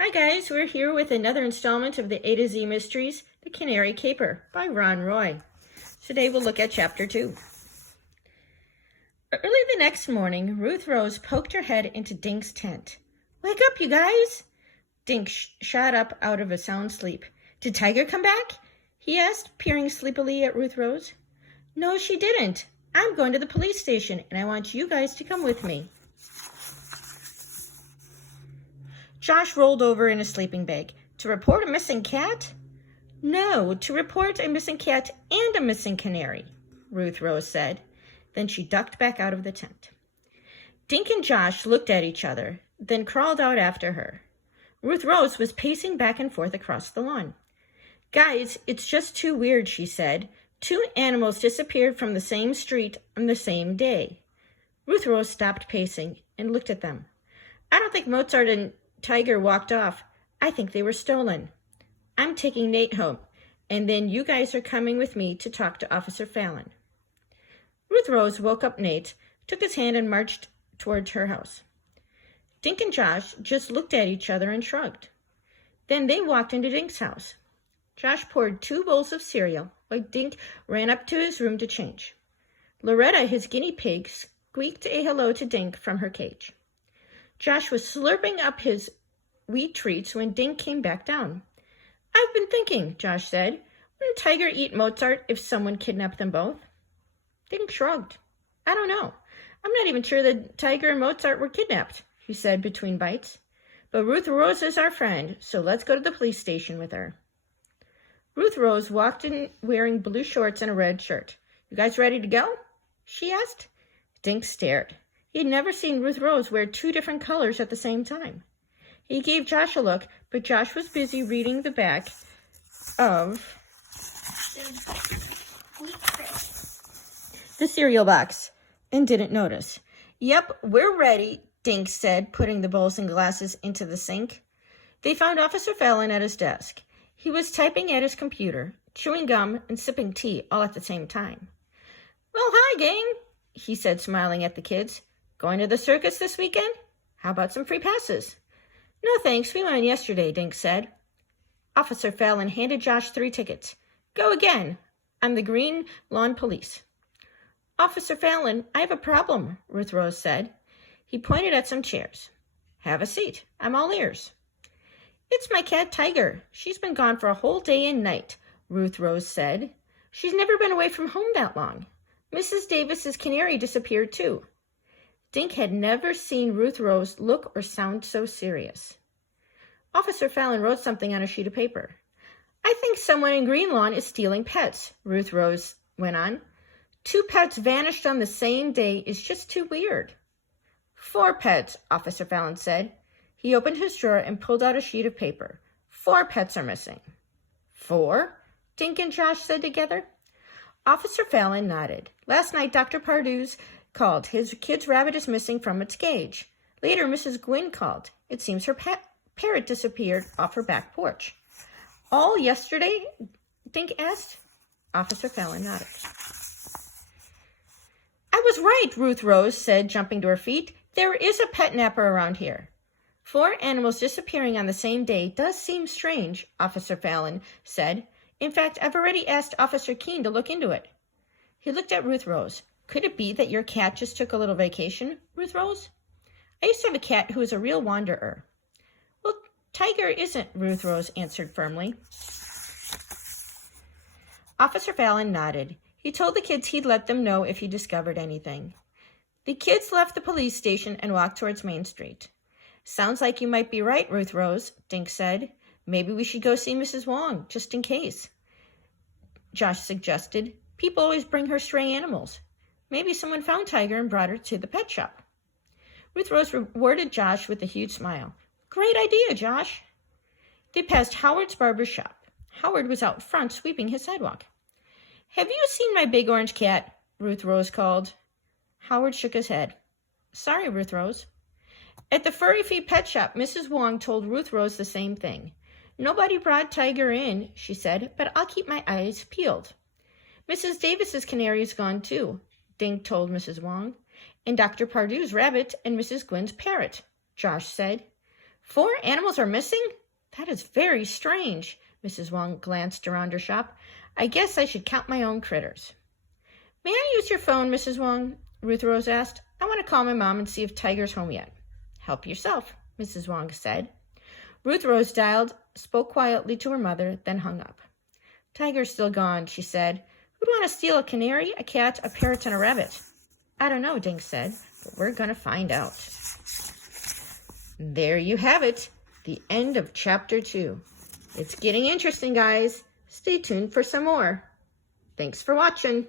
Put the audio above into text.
Hi guys, we're here with another installment of the A to Z Mysteries, The Canary Caper by Ron Roy. Today we'll look at Chapter 2. Early the next morning, Ruth Rose poked her head into Dink's tent. "Wake up, you guys!" Dink shot up out of a sound sleep. "Did Tiger come back?" he asked, peering sleepily at Ruth Rose. "No, she didn't. I'm going to the police station, and I want you guys to come with me." Josh rolled over in a sleeping bag. "To report a missing cat?" "No, to report a missing cat and a missing canary," Ruth Rose said. Then she ducked back out of the tent. Dink and Josh looked at each other, then crawled out after her. Ruth Rose was pacing back and forth across the lawn. "Guys, it's just too weird," she said. "Two animals disappeared from the same street on the same day." Ruth Rose stopped pacing and looked at them. "I don't think Mozart and Tiger walked off. I think they were stolen. I'm taking Nate home, and then you guys are coming with me to talk to Officer Fallon." Ruth Rose woke up Nate, took his hand, and marched towards her house. Dink and Josh just looked at each other and shrugged. Then they walked into Dink's house. Josh poured 2 bowls of cereal while Dink ran up to his room to change. Loretta, his guinea pig, squeaked a hello to Dink from her cage. Josh was slurping up his wheat treats when Dink came back down. "I've been thinking," Josh said. "Wouldn't Tiger eat Mozart if someone kidnapped them both?" Dink shrugged. "I don't know. I'm not even sure that Tiger and Mozart were kidnapped," he said between bites. "But Ruth Rose is our friend, so let's go to the police station with her." Ruth Rose walked in wearing blue shorts and a red shirt. "You guys ready to go?" she asked. Dink stared. He had never seen Ruth Rose wear 2 different colors at the same time. He gave Josh a look, but Josh was busy reading the back of the cereal box and didn't notice. "Yep, we're ready," Dink said, putting the bowls and glasses into the sink. They found Officer Fallon at his desk. He was typing at his computer, chewing gum and sipping tea all at the same time. "Well, hi, gang," he said, smiling at the kids. "Going to the circus this weekend? How about some free passes?" "No, thanks. We went yesterday," Dink said. Officer Fallon handed Josh 3 tickets. "Go again. I'm the Green Lawn Police." "Officer Fallon, I have a problem," Ruth Rose said. He pointed at some chairs. "Have a seat. I'm all ears." "It's my cat Tiger. She's been gone for a whole day and night," Ruth Rose said. "She's never been away from home that long. Mrs. Davis's canary disappeared too." Dink had never seen Ruth Rose look or sound so serious. Officer Fallon wrote something on a sheet of paper. "I think someone in Green Lawn is stealing pets," Ruth Rose went on. 2 pets vanished on the same day is just too weird." 4 pets, Officer Fallon said. He opened his drawer and pulled out a sheet of paper. 4 pets are missing. 4? Dink and Josh said together. Officer Fallon nodded. "Last night, Dr. Pardue's called. His kid's rabbit is missing from its cage. Later, Mrs. Gwynn called. It seems her parrot disappeared off her back porch." "All yesterday?" Dink asked. Officer Fallon nodded. "I was right," Ruth Rose said, jumping to her feet. "There is a pet napper around here." 4 animals disappearing on the same day does seem strange, Officer Fallon said. "In fact, I've already asked Officer Keene to look into it." He looked at Ruth Rose. "Could it be that your cat just took a little vacation, Ruth Rose?" "I used to have a cat who was a real wanderer." "Well, Tiger isn't," Ruth Rose answered firmly. Officer Fallon nodded. He told the kids he'd let them know if he discovered anything. The kids left the police station and walked towards Main Street. "Sounds like you might be right, Ruth Rose," Dink said. "Maybe we should go see Mrs. Wong, just in case." Josh suggested. "People always bring her stray animals. Maybe someone found Tiger and brought her to the pet shop." Ruth Rose rewarded Josh with a huge smile. "Great idea, Josh." They passed Howard's barber shop. Howard was out front sweeping his sidewalk. "Have you seen my big orange cat?" Ruth Rose called. Howard shook his head. "Sorry, Ruth Rose." At the Furry Feet Pet Shop, Mrs. Wong told Ruth Rose the same thing. "Nobody brought Tiger in," she said, "but I'll keep my eyes peeled." "Mrs. Davis's canary is gone too," Dink told Mrs. Wong. "And Dr. Pardue's rabbit and Mrs. Gwynn's parrot," Josh said. 4 animals are missing? That is very strange. Mrs. Wong glanced around her shop. I guess I should count my own critters. May I use your phone, Mrs. Wong? Ruth Rose asked. I want to call my mom and see if Tiger's home yet. Help yourself, Mrs. Wong said. Ruth Rose dialed, spoke quietly to her mother, then hung up. Tiger's still gone, she said. Who'd want to steal a canary, a cat, a parrot, and a rabbit? I don't know, Dink said, but we're going to find out. There you have it, the end of Chapter 2. It's getting interesting, guys. Stay tuned for some more. Thanks for watching.